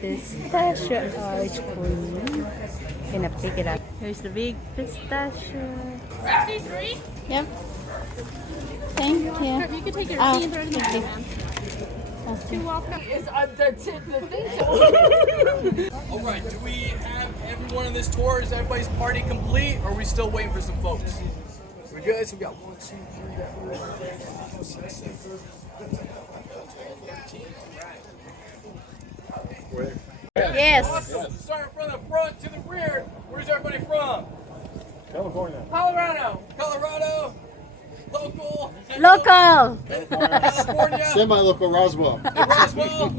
pistachio ice cream. Gonna pick it up. Here's the big pistachio. 63? Yep. Thank you. You can take your receipt and throw it in the bag, ma'am. You're welcome. All right, do we have everyone on this tour? Is everybody's party complete, or are we still waiting for some folks? We're good. So we got 1, 2, 3, 4, 5, 6, 7, 8, 9, 10. Yes. Awesome. Starting from the front to the rear. Where's everybody from? California. Colorado. Colorado. Local. Local. California. Semi-local Roswell. Roswell.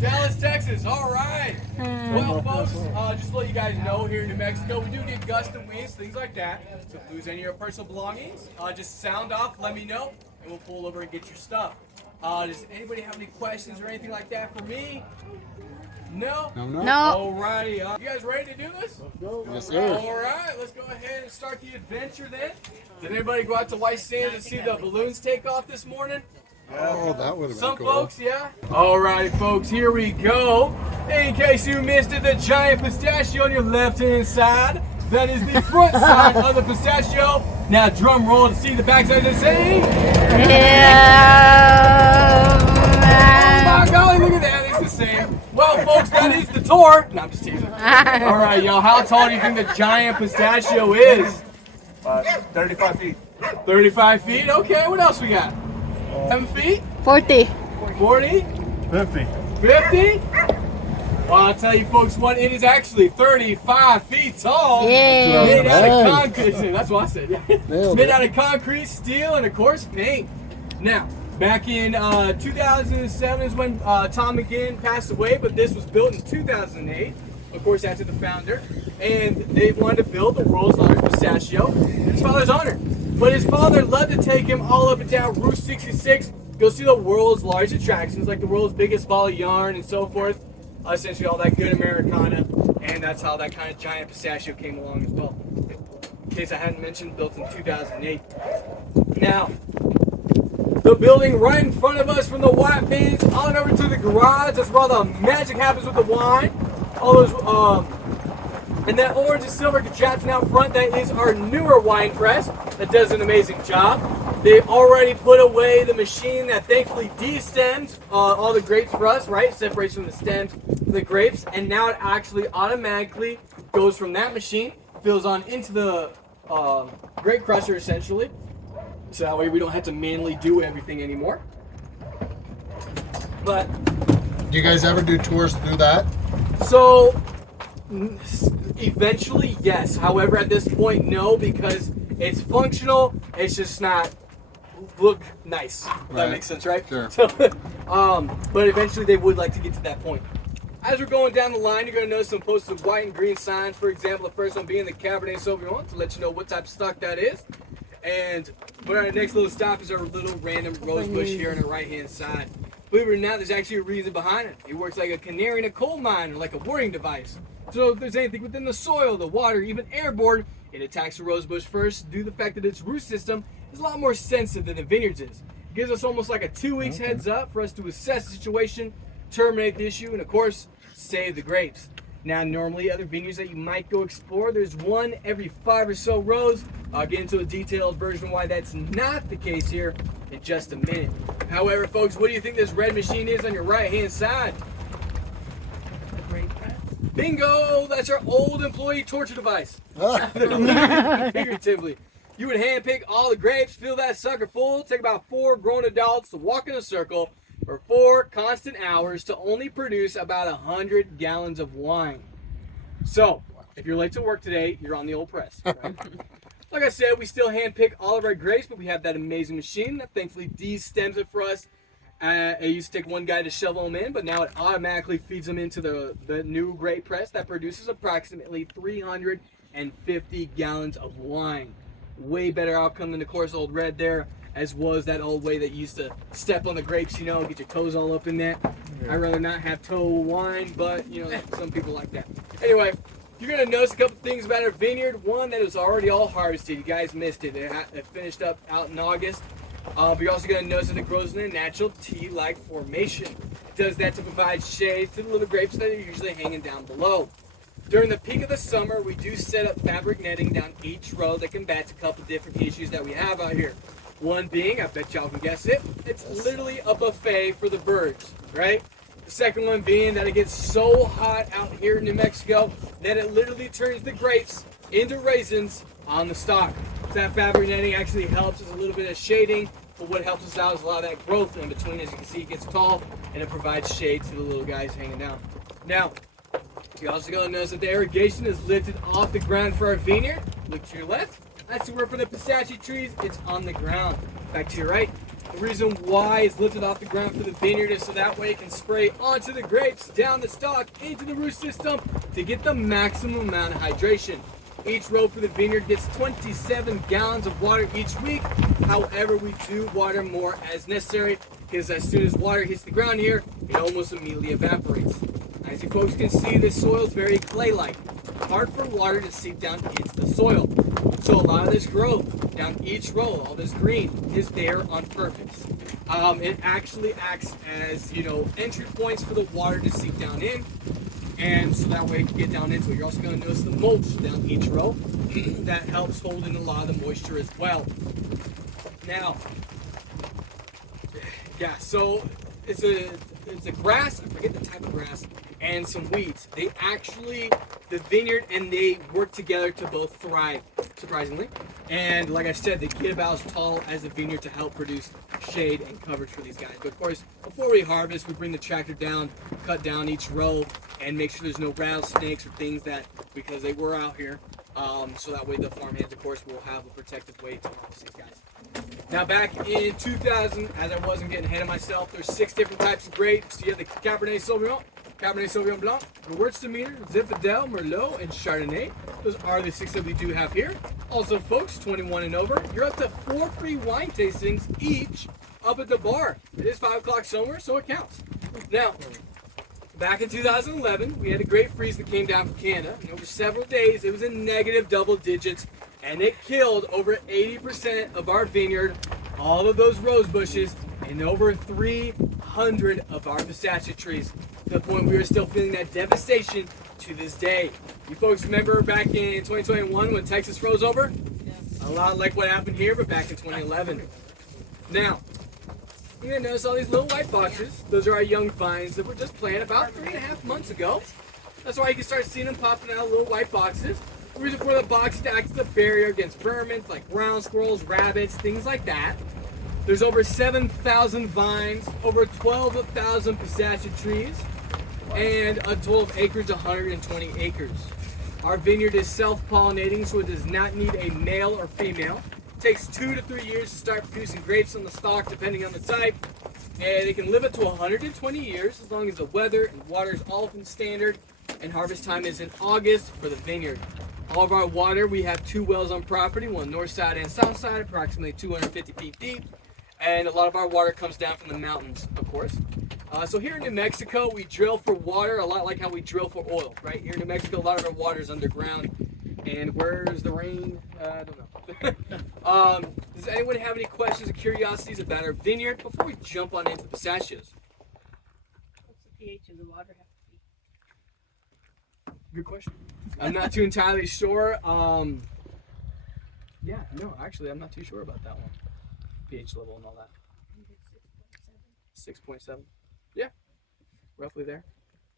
Dallas, Texas. All right. Well, folks, just to let you guys know, here in New Mexico, we do get custom wings, things like that. So if you lose any of your personal belongings, just sound off, let me know, and we'll pull over and get your stuff. Does anybody have any questions or anything like that for me? No? No. Alrighty. You guys ready to do this? Yes, sir. Alright, let's go ahead and start the adventure then. Did anybody go out to White Sands and see the balloons take off this morning? Oh, that would have been Some cool. folks, yeah. Alright, folks, here we go. In case you missed it, the giant pistachio on your left-hand side. That is the front side of the pistachio. Now drum roll to see the back side of the same. Yeah. Oh my golly, look at that, it's the same. Well, folks, that is the tour. No, I'm just teasing. All right, y'all, how tall do you think the giant pistachio is? 35 feet. 35 feet? Okay, what else we got? 7 feet? 40. 40? 50. 50? Well, I'll tell you folks what, it is actually 35 feet tall. Yeah. Made out of Nice. concrete. That's what I said. Nailed Made it. out of concrete, steel, and of course paint. Now, back in 2007 is when Tom McGinn passed away, but this was built in 2008, of course after the founder, and they wanted to build the world's largest pistachio in his father's honor. But his father loved to take him all up and down Route 66, go see the world's largest attractions, like the world's biggest ball of yarn and so forth, essentially all that good Americana, and that's how that kind of giant pistachio came along as well. In case I hadn't mentioned, built in 2008. Now, the building right in front of us from the white vans on over to the garage. That's where all the magic happens with the wine. All those, and that orange and silver contraption out front, that is our newer wine press that does an amazing job. They already put away the machine that thankfully de-stems all the grapes for us, right? Separates from the stems from the grapes, and now it actually automatically goes from that machine, fills on into the grape crusher essentially. So that way we don't have to manually do everything anymore. But Do you guys ever do tours through that? so eventually yes. However, at this point no, because it's functional. It's just not look nice. If that Right. makes sense, right? Sure. So, but eventually they would like to get to that point. As we're going down the line, you're going to notice some posted white and green signs. For example, the first one being the Cabernet Sauvignon to let you know what type of stock that is. And but our next little stop is our little random rose bush here on the right-hand side. Believe it or not, there's actually a reason behind it. It works like a canary in a coal mine, or like a warning device. So if there's anything within the soil, the water, even airborne, it attacks the rose bush first due to the fact that its root system is a lot more sensitive than the vineyard's is. It gives us almost like a 2 weeks heads up for us to assess the situation, terminate the issue, and of course, save the grapes. Now, normally other vineyards that you might go explore, there's one every 5 or so rows. I'll get into a detailed version why that's not the case here in just a minute. However, folks, what do you think this red machine is on your right-hand side? The grape press. Bingo! That's our old employee torture device. Figuratively. You would handpick all the grapes, fill that sucker full, take about 4 grown adults to walk in a circle for 4 constant hours to only produce about 100 gallons of wine. So, if you're late to work today, you're on the old press. Right? Like I said, we still handpick all of our grapes, but we have that amazing machine that thankfully de-stems it for us. It used to take one guy to shovel them in, but now it automatically feeds them into the new grape press that produces approximately 350 gallons of wine. Way better outcome than the course old red there, as was that old way that you used to step on the grapes, you know, and get your toes all up in that. I'd rather not have toe wine, but, you know, some people like that. Anyway, you're going to notice a couple things about our vineyard. One, that it was already all harvested. You guys missed it. It finished up out in August. But you're also going to notice that it grows in a natural tea-like formation. does that to provide shade to the little grapes that are usually hanging down below. During the peak of the summer, we do set up fabric netting down each row that combats a couple different issues that we have out here. One being, I bet y'all can guess it, it's literally a buffet for the birds, right? The second one being that it gets so hot out here in New Mexico that it literally turns the grapes into raisins on the stalk. So that fabric netting actually helps us a little bit of shading, but what helps us out is a lot of that growth in between. As you can see, it gets tall and it provides shade to the little guys hanging down. Now, you're also going to notice that the irrigation is lifted off the ground for our vineyard. Look to your left. That's where for the pistachio trees, it's on the ground. Back to your right. The reason why it's lifted off the ground for the vineyard is so that way it can spray onto the grapes, down the stalk, into the root system to get the maximum amount of hydration. Each row for the vineyard gets 27 gallons of water each week. However, we do water more as necessary because as soon as water hits the ground here, it almost immediately evaporates. As you folks can see, this soil is very clay-like. Hard for water to seep down into the soil. So a lot of this growth down each row, all this green, is there on purpose. It actually acts as, entry points for the water to seep down in, and so that way it can get down into it. You're also going to notice the mulch down each row. That helps hold in a lot of the moisture as well. Now, yeah, so it's a grass, I forget the type of grass, and some weeds. They actually, the vineyard and they work together to both thrive, surprisingly. And like I said, they get about as tall as the vineyard to help produce shade and coverage for these guys. But of course, before we harvest, we bring the tractor down, cut down each row, and make sure there's no rattlesnakes or things that, because they were out here, so that way the farmhands, of course, will have a protective way to harvest these guys. Now back in 2000, as I wasn't getting ahead of myself, there's 6 different types of grapes. You have the Cabernet Sauvignon, Cabernet Sauvignon Blanc, Gewürztraminer, Zinfandel, Merlot, and Chardonnay. Those are the 6 that we do have here. Also, folks, 21 and over, you're up to 4 free wine tastings each up at the bar. It is 5 o'clock somewhere, so it counts. Now, back in 2011, we had a great freeze that came down from Canada, and over several days, it was in negative double digits, and it killed over 80% of our vineyard, all of those rose bushes, and over 300 of our pistachio trees, to the point we are still feeling that devastation to this day. You folks remember back in 2021 when Texas froze over? A lot like what happened here, but back in 2011. Now, you're gonna notice all these little white boxes. Those are our young vines that were just planted about 3.5 months ago. That's why you can start seeing them popping out of little white boxes. The reason for the box is to act as a barrier against vermin like ground squirrels, rabbits, things like that. There's over 7,000 vines, over 12,000 pistachio trees, and a total of acreage, 120 acres. Our vineyard is self-pollinating, so it does not need a male or female. It takes 2 to 3 years to start producing grapes on the stalk, depending on the type. And it can live up to 120 years as long as the weather and water is all from standard. And harvest time is in August for the vineyard. All of our water, we have 2 wells on property, one north side and south side, approximately 250 feet deep. And a lot of our water comes down from the mountains, of course. So here in New Mexico, we drill for water a lot like how we drill for oil, right? Here in New Mexico, a lot of our water is underground. And where's the rain? I don't know. Does anyone have any questions or curiosities about our vineyard before we jump on into the pistachios? What's the pH of the water have to be? Good question. I'm not too entirely sure. Yeah, no, actually, I'm not too sure about that one. pH level and all that. 6.7. Yeah, roughly there.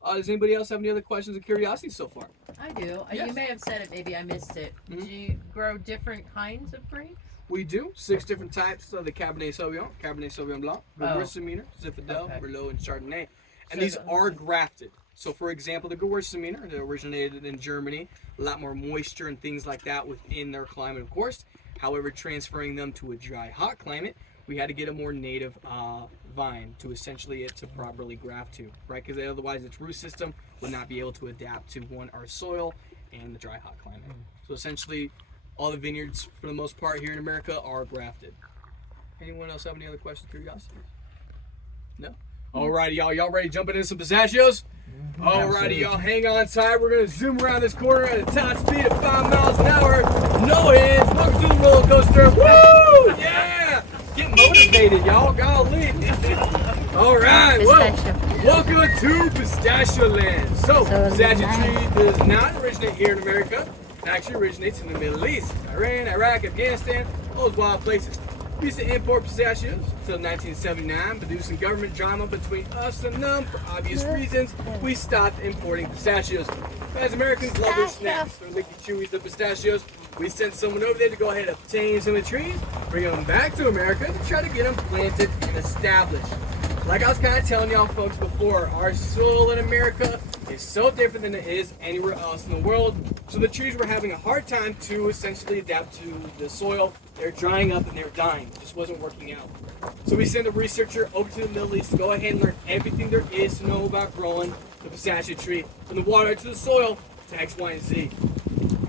Does anybody else have any other questions or curiosities so far? I do. Yes. You may have said it, maybe I missed it. Mhm. Do you grow different kinds of grapes? We do. 6 different types of the Cabernet Sauvignon, Cabernet Sauvignon Blanc, Gewürztraminer, Zinfandel, Okay. Merlot, and Chardonnay. And So these the- are grafted. So, for example, the Gewürztraminer, that originated in Germany, a lot more moisture and things like that within their climate, of course. However, transferring them to a dry, hot climate, we had to get a more native vine to essentially it to properly graft to, right? Because otherwise, its root system would not be able to adapt to our soil and the dry, hot climate. So, essentially, all the vineyards, for the most part, here in America are grafted. Anyone else have any other questions, curiosities? No. Alrighty, y'all ready to jump into some pistachios? Alrighty, y'all, hang on tight. We're gonna zoom around this corner at a top speed of 5 miles an hour. No hands. Welcome to the roller coaster. Woo! Yeah! Get motivated, y'all. Golly. Alright, whoa. Pistachio. Welcome to Pistachio Land. So pistachio nice. tree does not originate here in America. It actually originates in the Middle East, Iran, Iraq, Afghanistan, all those wild places. We used to import pistachios until 1979, but due to some government drama between us and them, for obvious reasons, we stopped importing pistachios. As Americans love their snacks, their licky chewies, the pistachios, we sent someone over there to go ahead and obtain some of the trees, bring them back to America to try to get them planted and established. Like I was kind of telling y'all folks before, our soil in America is so different than it is anywhere else in the world. So the trees were having a hard time to essentially adapt to the soil. They're drying up and they're dying. It just wasn't working out. So we sent a researcher over to the Middle East to go ahead and learn everything there is to know about growing the pistachio tree, from the water to the soil to X, Y, and Z.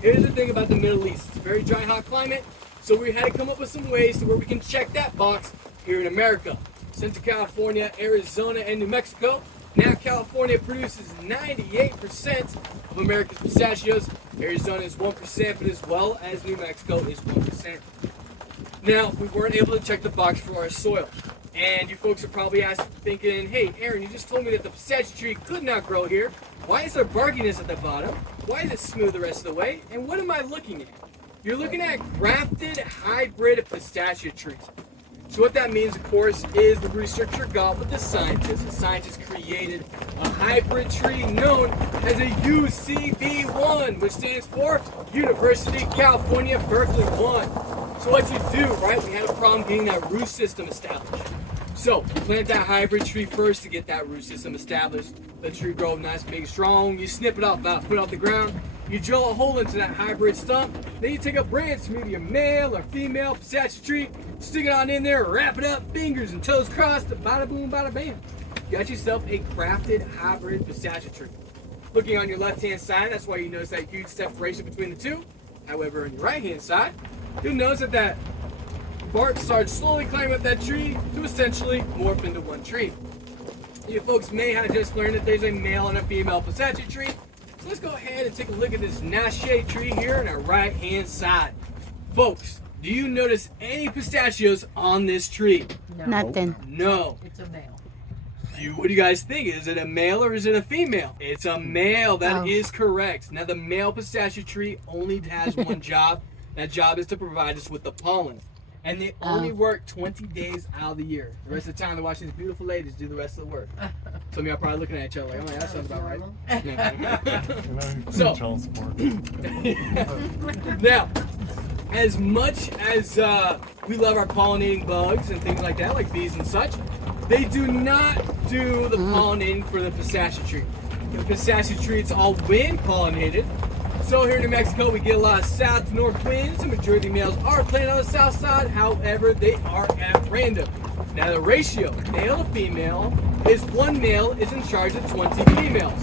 Here's the thing about the Middle East. It's a very dry, hot climate. So we had to come up with some ways to where we can check that box here in America. Sent to California, Arizona, and New Mexico. Now California produces 98% of America's pistachios. Arizona is 1%, but as well as New Mexico is 1%. Now, we weren't able to check the box for our soil. And you folks are probably thinking, hey, Aaron, you just told me that the pistachio tree could not grow here. Why is there barkiness at the bottom? Why is it smooth the rest of the way? And what am I looking at? You're looking at grafted hybrid pistachio trees. So what that means, of course, is the researcher got with the scientists. The scientists created a hybrid tree known as a UCB1, which stands for University of California, Berkeley 1. So what you do, right, we had a problem getting that root system established. So plant that hybrid tree first to get that root system established. The tree grows nice, big, strong. You snip it off about a foot off the ground. You drill a hole into that hybrid stump. Then you take a branch from either a male or female pistachio tree, stick it on in there, wrap it up, fingers and toes crossed, bada boom, bada bam. You got yourself a crafted hybrid pistachio tree. Looking on your left-hand side, that's why you notice that huge separation between the two. However, on your right-hand side, you'll notice that bark starts slowly climbing up that tree to essentially morph into one tree. You folks may have just learned that there's a male and a female pistachio tree. So let's go ahead and take a look at this nice shade tree here on our right-hand side. Folks, do you notice any pistachios on this tree? No. Nothing. No. It's a male. What do you guys think? Is it a male or is it a female? It's a male. That is correct. Now, the male pistachio tree only has one job. That job is to provide us with the pollen. And they only work 20 days out of the year. The rest of the time, they're watching these beautiful ladies do the rest of the work. Some of y'all probably looking at each other like, oh, yeah, that sounds about right. So, now, as much as we love our pollinating bugs and things like that, like bees and such, they do not do the pollinating for the pistachio tree. The pistachio tree, it's all wind pollinated. So here in New Mexico, we get a lot of south to north winds. The majority of males are planted on the south side. However, they are at random. Now the ratio, male to female, is one male is in charge of 20 females.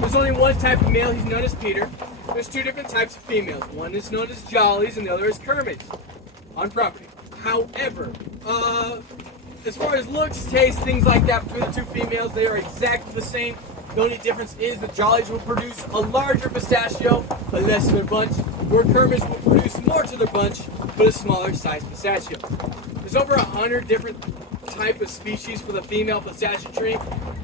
There's only one type of male, he's known as Peter. There's two different types of females. One is known as Jollies and the other is Kermits on property. However, as far as looks, taste, things like that between the two females, they are exactly the same. The only difference is the Jollies will produce a larger pistachio, but less to their bunch, where Kermits will produce more to their bunch, but a smaller size pistachio. There's over 100 different type of species for the female pistachio tree.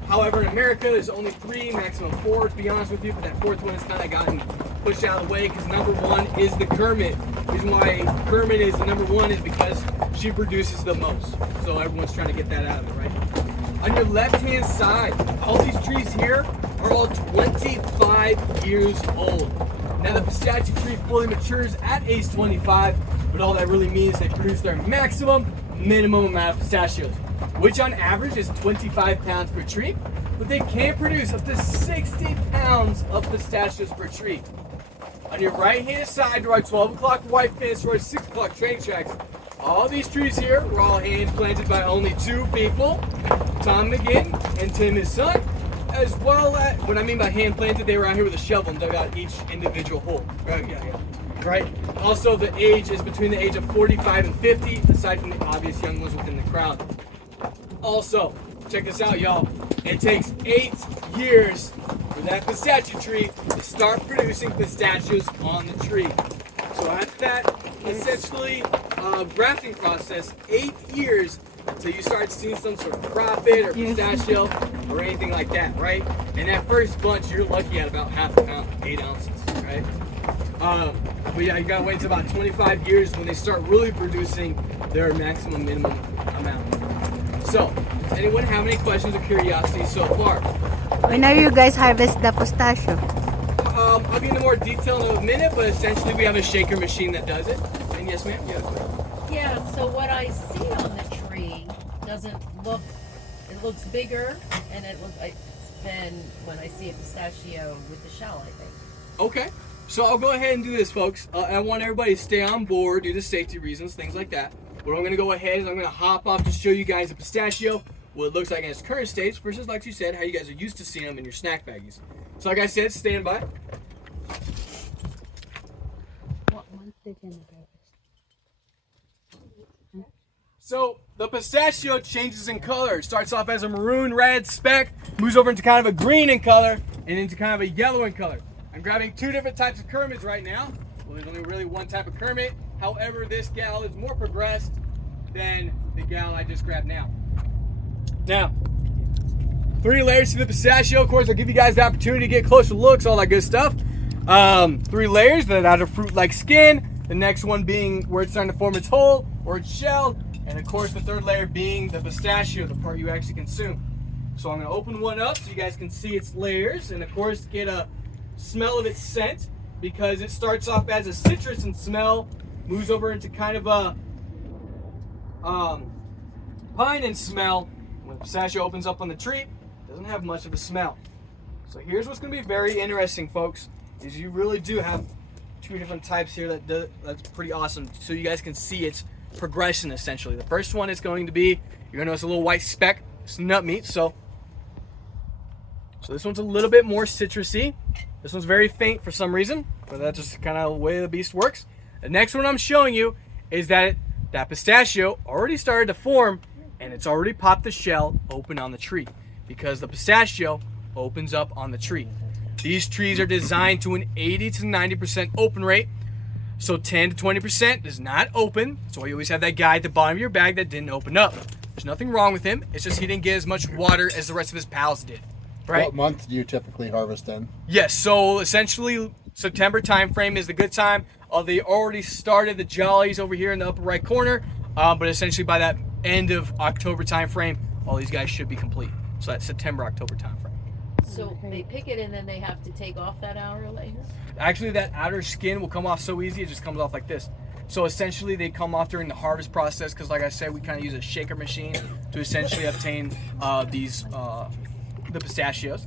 However, in America, there's only 3, maximum 4, to be honest with you, but that 4th one has kind of gotten pushed out of the way because number 1 is the Kermit. The reason why Kermit is the number 1 is because she produces the most. So everyone's trying to get that out of it, right? On your left-hand side, all these trees here are all 25 years old. Now the pistachio tree fully matures at age 25, but all that really means they produce their minimum amount of pistachios, which on average is 25 pounds per tree, but they can produce up to 60 pounds of pistachios per tree. On your right-hand side, to our 12 o'clock white fence, to our 6 o'clock train tracks, all these trees here were all hand planted by only 2 people, Tom McGinn and Tim, his son, as well as, what I mean by hand planted, they were out here with a shovel and dug out each individual hole. Right? Also, the age is between the age of 45 and 50, aside from the obvious young ones within the crowd. Also, check this out, y'all. It takes 8 years for that pistachio tree to start producing pistachios on the tree. So at that, essentially, grafting process, 8 years, until you start seeing some sort of profit or pistachio or anything like that, right? And that first bunch, you're lucky at about half a pound, 8 ounces, right? But yeah, you gotta wait until about 25 years when they start really producing their maximum minimum amount. So, does anyone have any questions or curiosity so far? When are you guys harvest the pistachio? I'll get into more detail in a minute, but essentially we have a shaker machine that does it. And yes, ma'am. Yes, ma'am. Yeah, so what I see on the tree doesn't look, it looks bigger and it looks like than when I see a pistachio with the shell, I think. Okay, so I'll go ahead and do this, folks. I want everybody to stay on board due to safety reasons, things like that. What I'm going to go ahead is I'm going to hop off to show you guys a pistachio, what it looks like in its current state versus, like you said, how you guys are used to seeing them in your snack baggies. So like I said, stand by. So the pistachio changes in color. It starts off as a maroon red speck, moves over into kind of a green in color, and into kind of a yellow in color. I'm grabbing 2 different types of kermits right now. Well, there's only really one type of kermit. However, this gal is more progressed than the gal I just grabbed now. Now, 3 layers to the pistachio. Of course, I'll give you guys the opportunity to get closer looks, all that good stuff. 3 layers that have a fruit-like skin. The next one being where it's starting to form its hull or its shell. And of course, the 3rd layer being the pistachio, the part you actually consume. So I'm going to open one up so you guys can see its layers. And of course, get a smell of its scent. Because it starts off as a citrus in smell. Moves over into kind of a pine in smell. When the pistachio opens up on the tree, it doesn't have much of a smell. So here's what's going to be very interesting, folks. Is you really do have 2 different types here that's pretty awesome. So you guys can see its progression essentially. The first one is going to be, you're going to notice a little white speck. It's nut meat. So this one's a little bit more citrusy. This one's very faint for some reason, but that's just kind of the way the beast works. The next one I'm showing you is that pistachio already started to form and it's already popped the shell open on the tree because the pistachio opens up on the tree. These trees are designed to an 80 to 90% open rate. So 10 to 20% does not open. So you always have that guy at the bottom of your bag that didn't open up. There's nothing wrong with him. It's just he didn't get as much water as the rest of his pals did. Right? What month do you typically harvest in? Yes, so essentially September time frame is the good time. They already started the jollies over here in the upper right corner. But essentially by that end of October time frame, all these guys should be complete. So that's September, October time frame. So they pick it and then they have to take off that hour later? Actually, that outer skin will come off so easy, it just comes off like this. So essentially, they come off during the harvest process because, like I said, we kind of use a shaker machine to essentially obtain the pistachios.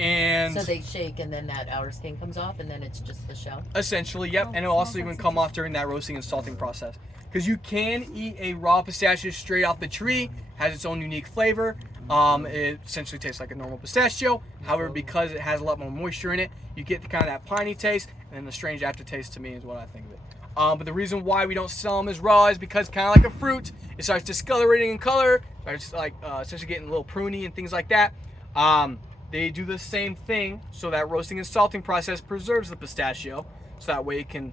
And so they shake and then that outer skin comes off and then it's just the shell? Essentially, yep. And it'll also even come off during that roasting and salting process. Because you can eat a raw pistachio straight off the tree, has its own unique flavor. It essentially tastes like a normal pistachio. However, because it has a lot more moisture in it, you get the kind of that piney taste, and then the strange aftertaste to me is what I think of it. But the reason why we don't sell them as raw is because kind of like a fruit, it starts discolorating in color, starts like essentially getting a little pruny and things like that. They do the same thing, so that roasting and salting process preserves the pistachio, so that way it can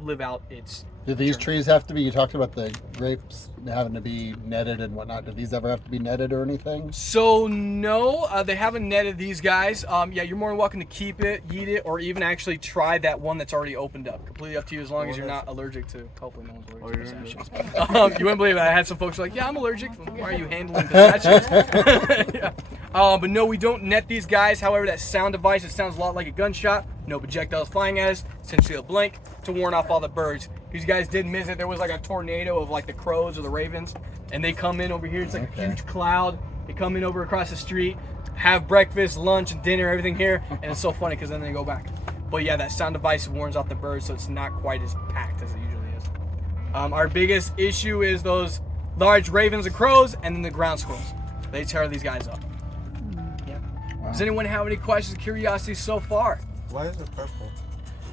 live out its. Do these trees have to be, you talked about the grapes having to be netted and whatnot, do these ever have to be netted or anything? So no, they haven't netted these guys. Yeah, you're more than welcome to keep it, eat it, or even actually try that one that's already opened up. Completely up to you as long as you're not allergic to, hopefully no one's allergic to pistachios. You wouldn't believe it, I had some folks like, yeah, I'm allergic. Why are you handling pistachios? Yeah. But no, we don't net these guys. However, that sound device, it sounds a lot like a gunshot. No projectiles flying at us, essentially a blink to warn off all the birds. Because you guys didn't miss it, there was like a tornado of like the crows or the ravens, and they come in over here. It's like a huge cloud. They come in over across the street, have breakfast, lunch, and dinner, everything here, and it's so funny because then they go back. But yeah, that sound device warns off the birds, so it's not quite as packed as it usually is. Our biggest issue is those large ravens and crows, and then the ground squirrels. They tear these guys up. Yeah. Wow. Does anyone have any questions, curiosities so far? Why is it purple?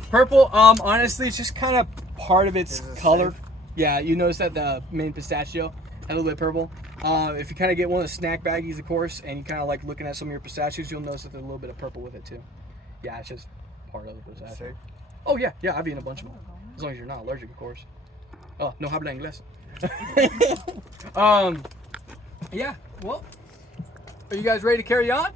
Purple, honestly, it's just kind of part of its color. Safe? Yeah, you notice that the main pistachio had a little bit of purple. If you kind of get one of the snack baggies, of course, and you kind of like looking at some of your pistachios, you'll notice that there's a little bit of purple with it too. Yeah, it's just part of the pistachio. Oh yeah, I've eaten a bunch of them. As long as you're not allergic, of course. Oh, no habla inglés. Yeah, well, are you guys ready to carry on?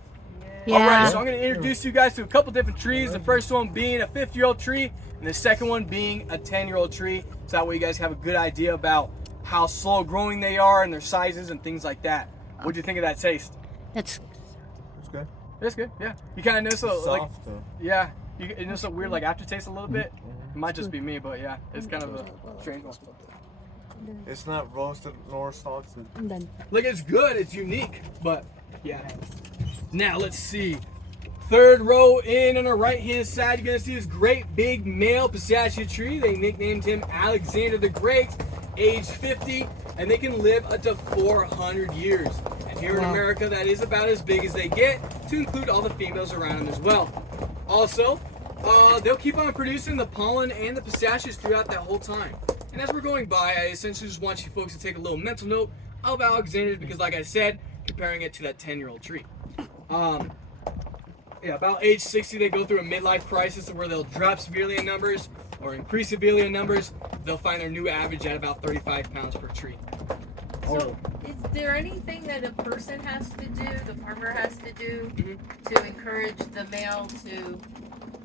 Yeah. Alright, so I'm going to introduce you guys to a couple different trees. The first one being a 50-year-old tree, and the second one being a 10-year-old tree. So that way you guys have a good idea about how slow growing they are and their sizes and things like that. What do you think of that taste? That's It's good. It's good, yeah. You kind of notice a, like, Soft though. yeah, you notice a weird like aftertaste a little bit. It might just be me, but yeah, it's kind of a strange one. It's not roasted nor salted. Like, it's good, it's unique, but yeah. Now let's see. Third row in on the right hand side, you're gonna see this great big male pistachio tree. They nicknamed him Alexander the Great, age 50, and they can live up to 400 years. And here in America, that is about as big as they get, to include all the females around them as well. Also, they'll keep on producing the pollen and the pistachios throughout that whole time. And as we're going by, I essentially just want you folks to take a little mental note of Alexander's, because like I said, comparing it to that 10-year-old tree. Yeah, about age 60, they go through a midlife crisis where they'll drop severely in numbers or increase severely in numbers. They'll find their new average at about 35 pounds per tree. So, is there anything that a person has to do, the farmer has to do, to encourage the male to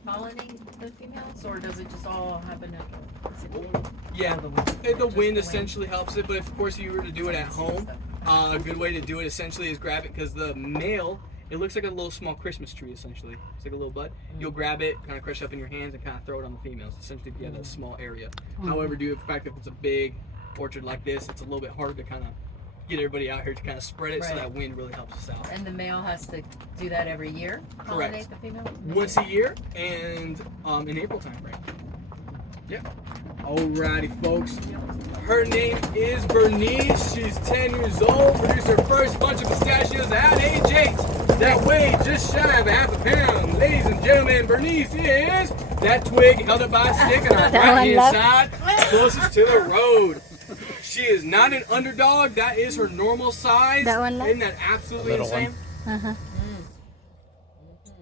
pollinate the females, or does it just all happen naturally? Yeah, the wind essentially helps it, but if, of course, you were to do it at home, a good way to do it essentially is grab it, because the male, it looks like a little small Christmas tree essentially. It's like a little bud. You'll grab it, kind of crush it up in your hands, and kind of throw it on the females. Essentially, if you have a small area. However, in fact, if it's a big orchard like this, it's a little bit harder to kind of get everybody out here to kind of spread it, so that wind really helps us out. And the male has to do that every year? Correct. Pollinate the female? Once a year, and in April time frame. Yep. Alrighty, folks. Her name is Bernice. She's 10 years old. Produced her first bunch of pistachios at age 8. That weighed just shy of half a pound. Ladies and gentlemen, Bernice is that twig held up by a stick on our right hand side, closest to the road. She is not an underdog. That is her normal size. That one left? Isn't that absolutely insane? Uh-huh.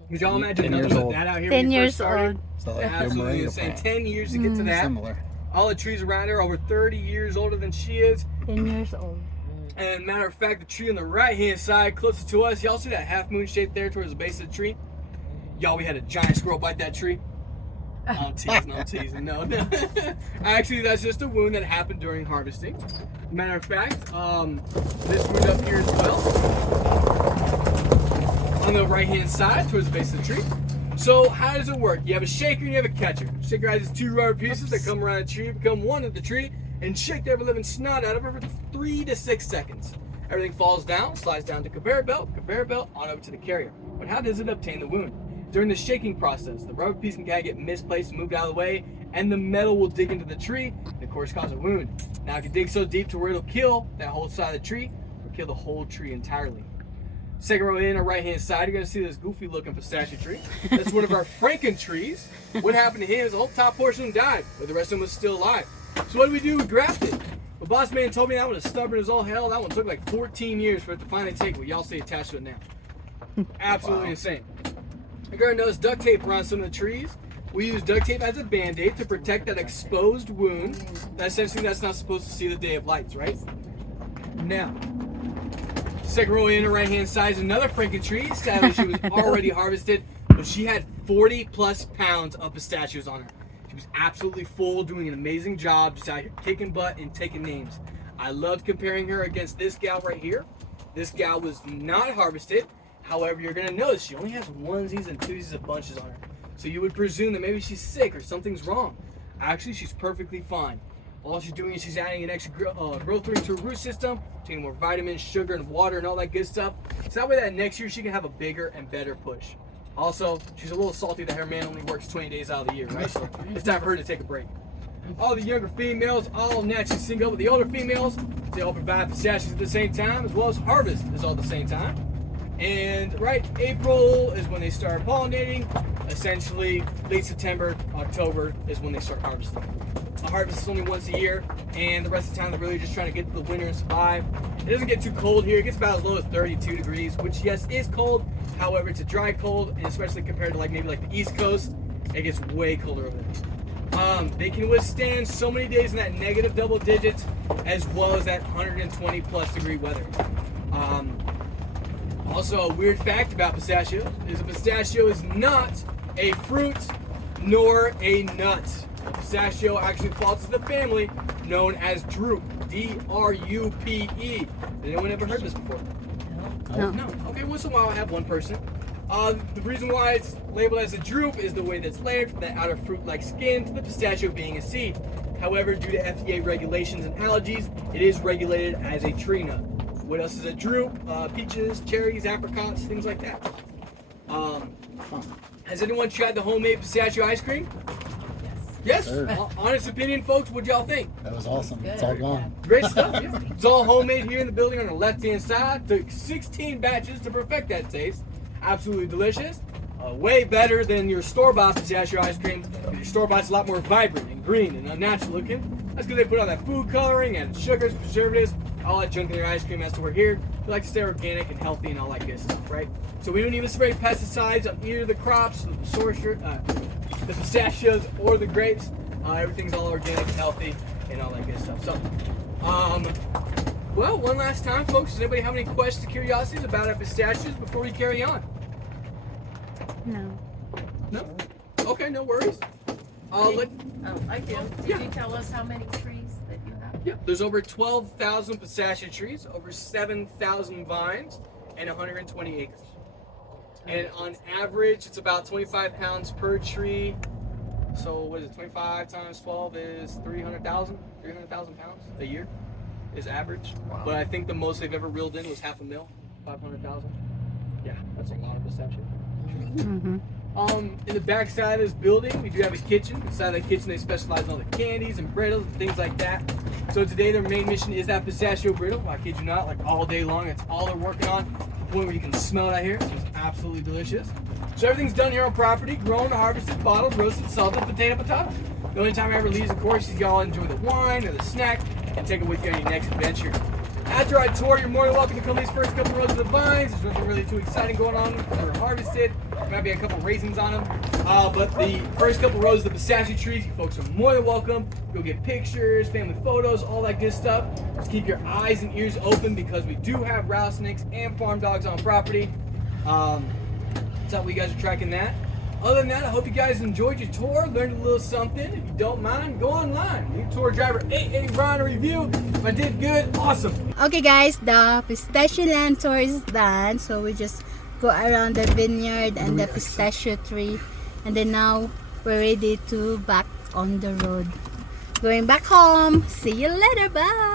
Could y'all imagine 10 nothing years but old. that out here 10 when you years first started? old. So like Absolutely insane. 10 years to get to that. Similar. All the trees around her are over 30 years older than she is. 10 years old. And matter of fact, the tree on the right hand side closest to us, y'all see that half moon shape there towards the base of the tree? Y'all, we had a giant squirrel bite that tree. I'm teasing, no. Actually, that's just a wound that happened during harvesting. Matter of fact, this wound up here as well, on the right hand side towards the base of the tree. So how does it work? You have a shaker and you have a catcher. Shaker has these 2 rubber pieces that come around the tree, become one of the tree, and shake the ever living snot out of it for 3 to 6 seconds. Everything falls down, slides down to conveyor belt, on over to the carrier. But how does it obtain the wound? During the shaking process, the rubber piece can kind of get misplaced and moved out of the way, and the metal will dig into the tree and of course cause a wound. Now it can dig so deep to where it'll kill that whole side of the tree, or kill the whole tree entirely. Second row in, our right hand side, you're gonna see this goofy looking pistachio tree. That's one of our Franken trees. What happened to him is the whole top portion died, but the rest of them was still alive. So what did we do? We grafted it. The boss man told me that one is stubborn as all hell. That one took like 14 years for it to finally take what y'all see attached to it now. Absolutely insane. You're gonna notice duct tape around some of the trees. We use duct tape as a band-aid to protect that exposed wound. That essentially that's not supposed to see the day of lights, right? Now, second row in the right hand side is another Franken tree. Sadly, she was already harvested, but she had 40 plus pounds of pistachios on her. She was absolutely full, doing an amazing job, just out here kicking butt and taking names. I loved comparing her against this gal right here. This gal was not harvested. However, you're gonna notice she only has onesies and twosies of bunches on her. So you would presume that maybe she's sick or something's wrong. Actually, she's perfectly fine. All she's doing is she's adding an extra growth ring to her root system, taking more vitamins, sugar, and water, and all that good stuff. So that way that next year she can have a bigger and better push. Also, she's a little salty that her man only works 20 days out of the year, right? So it's time for her to take a break. All the younger females, all naturally sync up with the older females. They all provide pistachios at the same time, as well as harvest is all at the same time. And right, April is when they start pollinating. Essentially, late September, October is when they start harvesting. A harvest is only once a year, and the rest of the time they're really just trying to get to the winter and survive. It doesn't get too cold here. It gets about as low as 32 degrees, which yes is cold. However, it's a dry cold, and especially compared to maybe the East Coast, it gets way colder over there. They can withstand so many days in that negative double digits, as well as that 120 plus degree weather. Also, a weird fact about pistachios is a pistachio is not a fruit nor a nut. A pistachio actually falls to the family known as drupe. D-R-U-P-E. Has anyone ever heard this before? No. No. Okay, once in a while I have one person. The reason why it's labeled as a drupe is the way that's layered from the outer fruit-like skin to the pistachio being a seed. However, due to FDA regulations and allergies, it is regulated as a tree nut. What else is a drupe? Peaches, cherries, apricots, things like that. Has anyone tried the homemade pistachio ice cream? Yes. Sure. Honest opinion, folks, what y'all think? That was awesome. Good. It's all gone. Great stuff. Yeah. It's all homemade here in the building on the left-hand side. Took 16 batches to perfect that taste. Absolutely delicious. Way better than your store-bought pistachio ice cream. Your store-bought's a lot more vibrant and green and unnatural looking. That's because they put on that food coloring and sugars, preservatives, all that junk in your ice cream. As to we're here, we like to stay organic and healthy and all that good stuff, right? So we don't even spray pesticides on either the crops, the pistachios, or the grapes. Everything's all organic, healthy, and all that good stuff. So, well, one last time, folks. Does anybody have any questions or curiosities about our pistachios before we carry on? No. No? Okay, no worries. Oh, I do. Did Yeah. you tell us how many trees that you have? Yeah, there's over 12,000 pistachio trees, over 7,000 vines, and 120 acres. And on average, it's about 25 pounds per tree. So what is it? 25 times 12 is 300,000 pounds a year is average. Wow. But I think the most they've ever reeled in was 500,000, 500,000. Yeah, that's a lot of pistachio. Mm-hmm. In the back side of this building, we do have a kitchen. Inside that kitchen, they specialize in all the candies and brittles and things like that. So today, their main mission is that pistachio brittle. I kid you not, like all day long, it's all they're working on. To the point where you can smell it out here. It's absolutely delicious. So everything's done here on property, grown, harvested, bottled, roasted, salted, potato. The only time I ever leaves, of course, is y'all enjoy the wine or the snack and take it with you on your next adventure. After I tour, you're more than welcome to come these first couple rows of the vines. There's nothing really too exciting going on. They're harvested. There might be a couple raisins on them. But the first couple rows of the pistachio trees, you folks are more than welcome. Go get pictures, family photos, all that good stuff. Just keep your eyes and ears open because we do have rattlesnakes and farm dogs on property. That's how you guys are tracking that. Other than that, I hope you guys enjoyed your tour, learned a little something. If you don't mind, go online. Leave tour driver 880 Ron a review. If I did good, awesome. Okay guys, the pistachio land tour is done. So we just go around the vineyard and the pistachio tree. And then now we're ready to back on the road. Going back home. See you later. Bye.